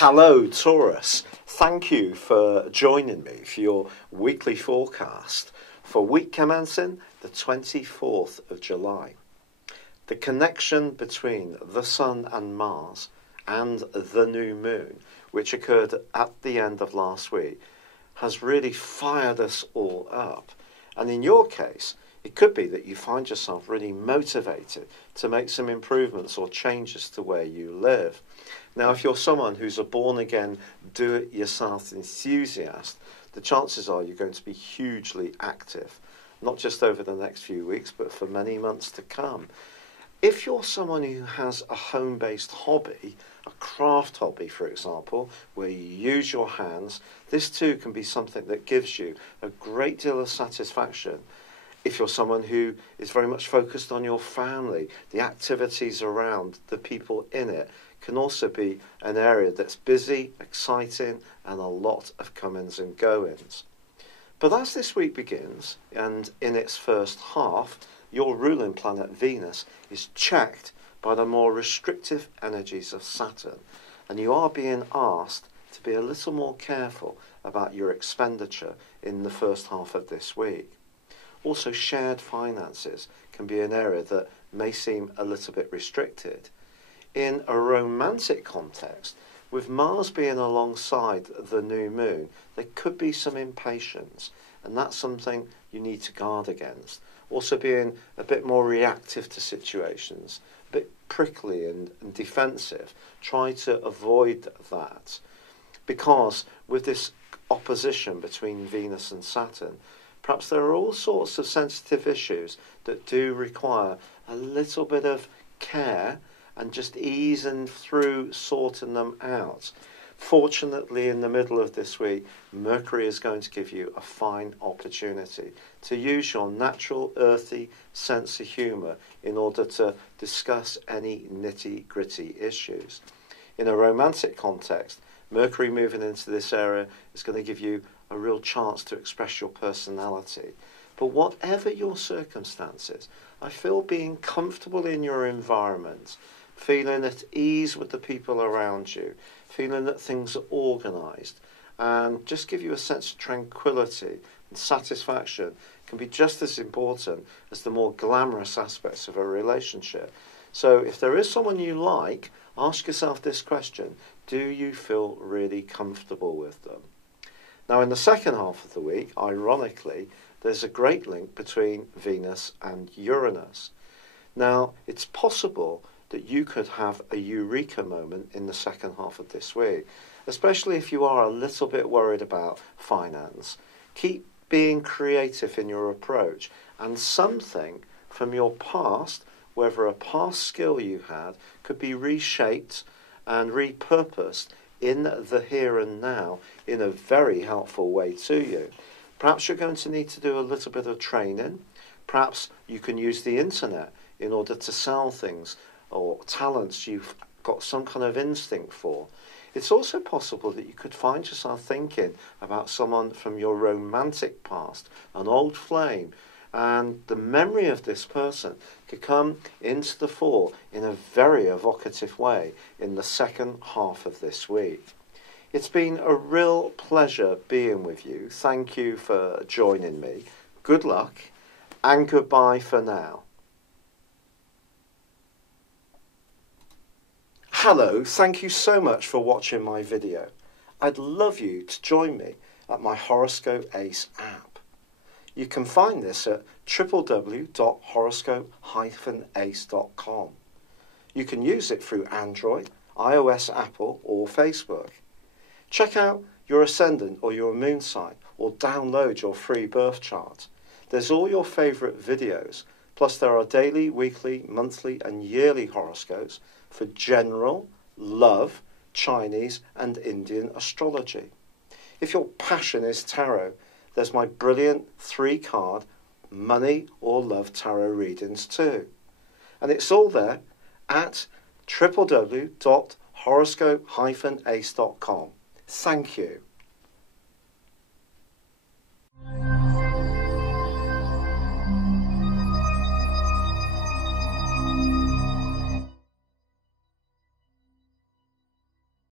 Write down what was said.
Hello Taurus, thank you for joining me for your weekly forecast for week commencing the 24th of July. The connection between the Sun and Mars and the new moon, which occurred at the end of last week, has really fired us all up. And in your case, it could be that you find yourself really motivated to make some improvements or changes to where you live. Now, if you're someone who's a born-again, do-it-yourself enthusiast, the chances are you're going to be hugely active, not just over the next few weeks, but for many months to come. If you're someone who has a home-based hobby, a craft hobby, for example, where you use your hands, this too can be something that gives you a great deal of satisfaction. If you're someone who is very much focused on your family, the activities around, the people in it, can also be an area that's busy, exciting, and a lot of comings and goings. But as this week begins, and in its first half, your ruling planet Venus is checked by the more restrictive energies of Saturn, and you are being asked to be a little more careful about your expenditure in the first half of this week. Also, shared finances can be an area that may seem a little bit restricted. In a romantic context, with Mars being alongside the new moon, there could be some impatience, and that's something you need to guard against. Also being a bit more reactive to situations, a bit prickly and defensive. Try to avoid that, because with this opposition between Venus and Saturn, perhaps there are all sorts of sensitive issues that do require a little bit of care and just easing through sorting them out. Fortunately, in the middle of this week, Mercury is going to give you a fine opportunity to use your natural earthy sense of humour in order to discuss any nitty-gritty issues. In a romantic context, Mercury moving into this area is going to give you a real chance to express your personality. But whatever your circumstances, I feel being comfortable in your environment, feeling at ease with the people around you, feeling that things are organised, and just give you a sense of tranquility and satisfaction can be just as important as the more glamorous aspects of a relationship. So if there is someone you like, ask yourself this question: do you feel really comfortable with them? Now, in the second half of the week, ironically, there's a great link between Venus and Uranus. Now, it's possible that you could have a eureka moment in the second half of this week, especially if you are a little bit worried about finance. Keep being creative in your approach, and something from your past, whether a past skill you had, could be reshaped and repurposed in the here and now in a very helpful way to you. Perhaps you're going to need to do a little bit of training. Perhaps you can use the internet in order to sell things or talents you've got some kind of instinct for. It's also possible that you could find yourself thinking about someone from your romantic past, an old flame, and the memory of this person could come into the fore in a very evocative way in the second half of this week. It's been a real pleasure being with you. Thank you for joining me. Good luck, and goodbye for now. Hello, thank you so much for watching my video. I'd love you to join me at my Horoscope Ace app. You can find this at www.horoscope-ace.com. You can use it through Android, iOS, Apple, or Facebook. Check out your ascendant or your moon sign, or download your free birth chart. There's all your favourite videos, plus there are daily, weekly, monthly and yearly horoscopes for general, love, Chinese and Indian astrology. If your passion is tarot, there's my brilliant 3-card money or love tarot readings too. And it's all there at www.horoscope-ace.com. Thank you.